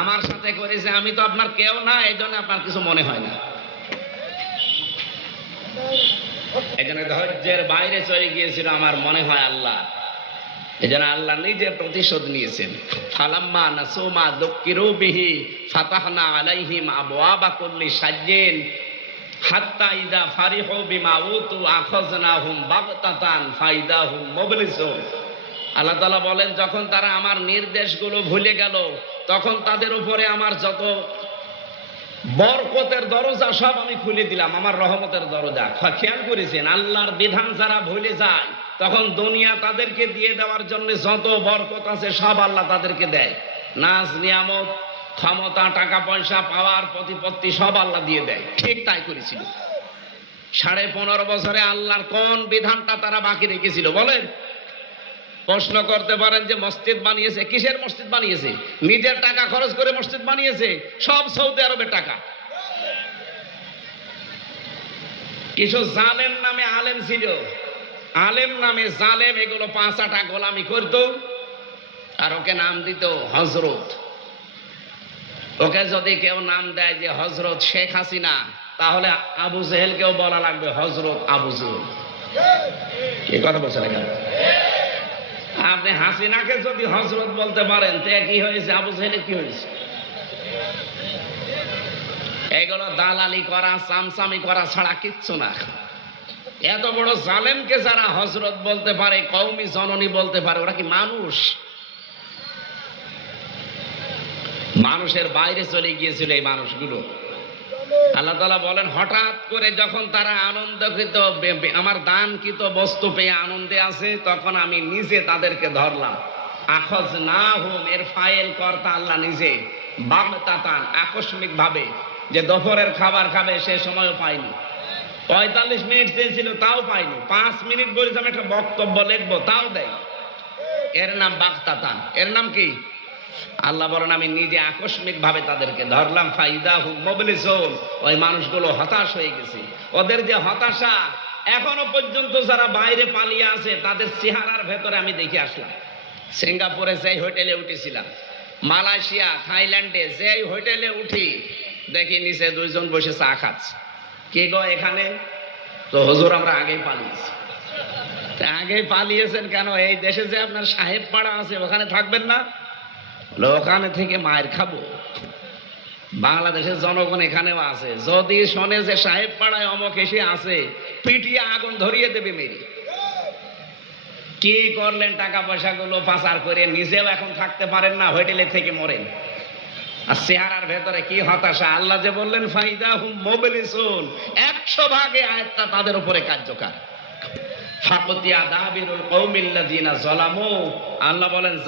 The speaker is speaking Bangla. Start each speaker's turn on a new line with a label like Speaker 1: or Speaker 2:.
Speaker 1: আমার সাথে করেছে, আমি তো আপনার কেউ না, এই জন্য আপনার কিছু মনে হয় না। জন্য ধৈর্যের বাইরে চলে গিয়েছিল আমার মনে হয় আল্লাহ। এই জন্য আল্লাহ নিজে প্রতিশোধ নিয়েছেন। ফালাম্মা নাসুমা দক্কিরু বিহি ফাতাহনা আলাইহিম আবওয়াবা কুল্লি সাজ্জিন হাত্তা ইদা ফারিহু বিমা উতু আখাযনাহুম বাগতাতান ফাইদাহুম মুবলিসুন। আল্লাহ তালা বলেন, যখন তারা আমার নির্দেশগুলো ভুলে গেল, তখন তাদের উপরে আমার যত বরকতের দরজা সব আমি খুলে দিলাম, আমার রহমতের দরজা। খেয়াল করেছেন? আল্লাহর বিধান যারা ভুলে যায়, তখন দুনিয়া তাদেরকে দিয়ে দেওয়ার জন্য যত বরকত আছে, সব আল্লাহ তাদেরকে দেয়। নাচ নিয়ামত, ক্ষমতা, টাকা, পয়সা, পাওয়ার, প্রতিপত্তি, সব আল্লাহ দিয়ে দেয়। ঠিক তাই করেছিল। সাড়ে পনেরো বছরে আল্লাহর কোন বিধানটা তারা বাকি রেখেছিল, বলেন? প্রশ্ন করতে পারেন যে মসজিদ বানিয়েছে, কিসের মসজিদ বানিয়েছে? নিজের টাকা খরচ করে মসজিদ বানিয়েছে, সব সৌদি আরবের টাকা। কিছু জালেম নামে আলেম ছিল। আলেম নামে জালেম, এগুলো পাঁচ আটা গোলামি করত আর ওকে নাম দিত হজরত ওকে যদি কেউ নাম দেয় যে হজরত শেখ হাসিনা, তাহলে আবু জেহেল জেহেলকেও বলা লাগবে হজরত আবু জেহেল। কি কথা বলছেন এখানে? আপনি হাসিনাকে যদি হজরত বলতে পারেন, তে কি হয়েছে, আবু জেহেলে কি হয়েছে? এগুলো দালালি করা, সামসামি করা ছাড়া কিচ্ছু না। এত বড় জালেমকে যারা হজরত বলতে পারে কৌমি জননী বলতে পারে, ওরা কি মানুষ? মানুষের বাইরে চলে গিয়েছিল এই মানুষগুলো। আল্লাহ তালা বলেন, হঠাৎ করে যখন তারা আনন্দকৃত আমার দানকৃত বস্তু পেয়ে আনন্দে আছে তখন আমি নিজে তাদেরকে ধরলাম। আখজ না হুম এর ফাইল কর্তা আল্লাহ নিজে। বাগতাতান আকস্মিক ভাবে যে দুপুরের খাবার খাবে, সে সময়ও পাইনি পঁয়তাল্লিশ মিনিট চেয়েছিল তাও পাইনি পাঁচ মিনিট বলেছে, আমি একটা বক্তব্য লিখব, তাও দেয়। এর নাম বাগতাতান। এর নাম কি? আল্লাহ বলেন, আমি নিজে আকস্মিক ভাবে তাদেরকে ধরলাম। ফাইদা হুম মোবিলিসন। ওই মানুষগুলো হতাশ হয়ে গেছে। ওদের যে হতাশা এখনও পর্যন্ত যারা বাইরে পালিয়ে আছে, তাদের চেহারার ভেতরে আমি দেখে আসলাম। সিঙ্গাপুরে যেই হোটেলে উঠেছিলাম, মালয়েশিয়া, থাইল্যান্ডে যেই হোটেলে উঠি, দেখি নিচে দুইজন বসে চা খাচ্ছে। কে গো এখানে? তো হুজুর, আমরা আগেই পালিয়েছি। আগে পালিয়েছেন কেন? এই দেশে যে আপনার সাহেব পাড়া আছে, ওখানে থাকবেন না? ওখানে থেকে মায়ের খাব। বাংলাদেশের জনগণ এখানেও আছে। যদি শোনে যে সাহেব পাড়ায় অমক এসে আছে, পিটিয়ে আগুন ধরিয়ে দেবে মেরি। কি করলেন টাকা পয়সাগুলো পাচার করে, নিজেও এখন থাকতে পারেন না, হোটেলে থেকে মরেন। আর চেহারার ভেতরে কি হতাশা? আল্লাহ যে বললেন ফাইদা হুম মোবিলিসুন। একশো ভাগে আয়াতটা তাদের উপরে কার্যকর। ফাকতিয়া দাবিরুল কৌমিল্লাযিনা জলামু আল্লাহ বলেন